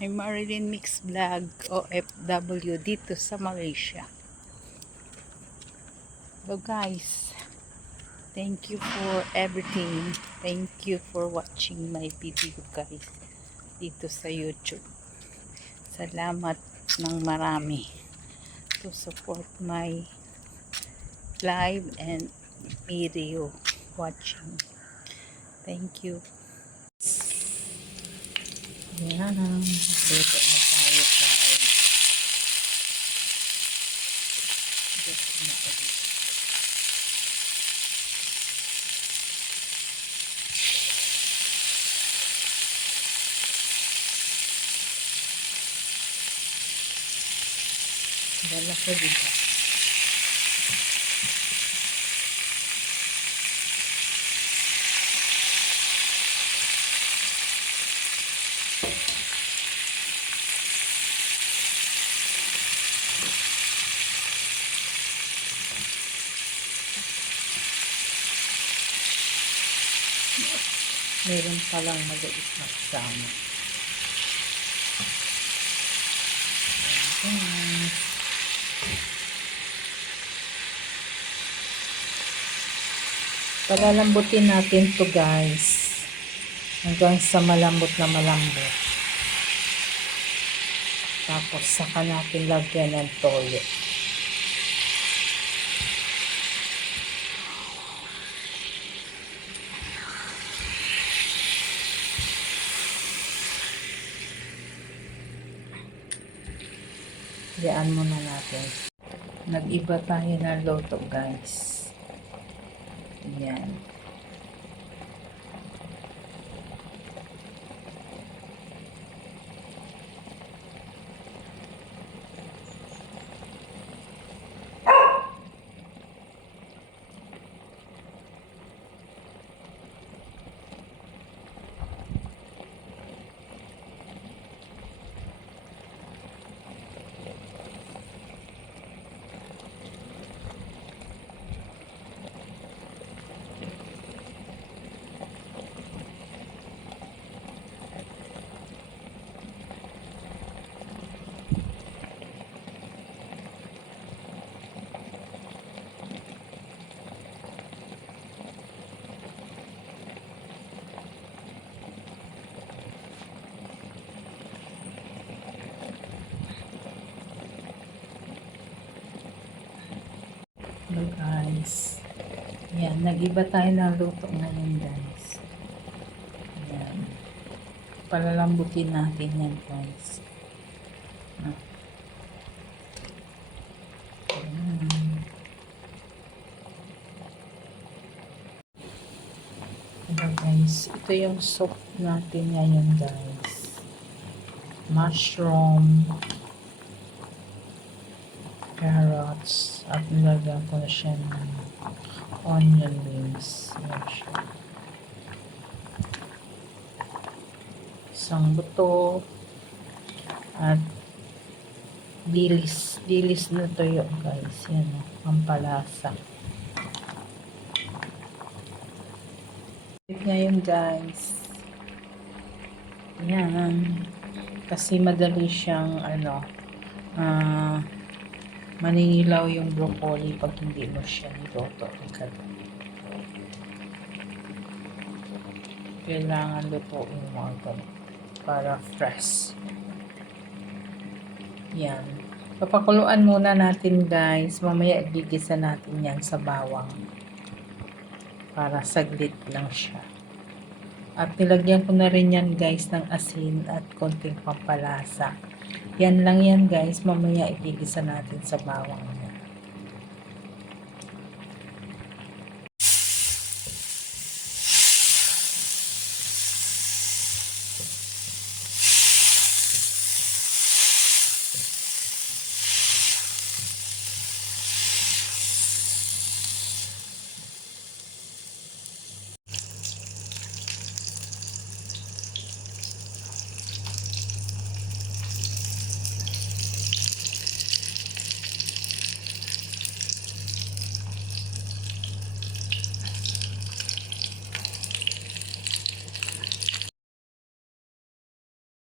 I'm Marilyn Mix Vlog OFW dito sa Malaysia. So guys, thank you for everything. Thank you for watching my video guys dito sa YouTube. Salamat ng marami to support my live and video watching. Thank you. Yan, dito na tayo guys. Dito na ulit. Dala ko dito. Meron palang maliit na kasama. Palalambutin natin to guys hanggang sa malambot na malambot. Tapos saka natin lagyan ng toyo. Diyan muna natin. Nag-iba tayo ng luto guys. Yan. Hello guys. Yan, nag-iba tayo ng luto ngayon guys. Yan. Palalambutin natin yan guys. Hello guys. Ito yung soup natin ngayon guys. Mushroom, carrots, at nilagyan ko na siya ng onion rings. Yan siya. Isang buto at dilis na toyo guys. Yan o, pampalasa. Ngayon guys, yan, kasi madali siyang maninilaw yung broccoli pag hindi mo siya niluto. Kailangan lutuin mo agad para fresh. Yan. Papakuluan muna natin guys. Mamaya igigisa natin yan sa bawang. Para saglit lang siya. At nilagyan ko na rin yan guys ng asin at konting pampalasa. Yan lang yan guys. Mamaya igigisa natin sa bawang.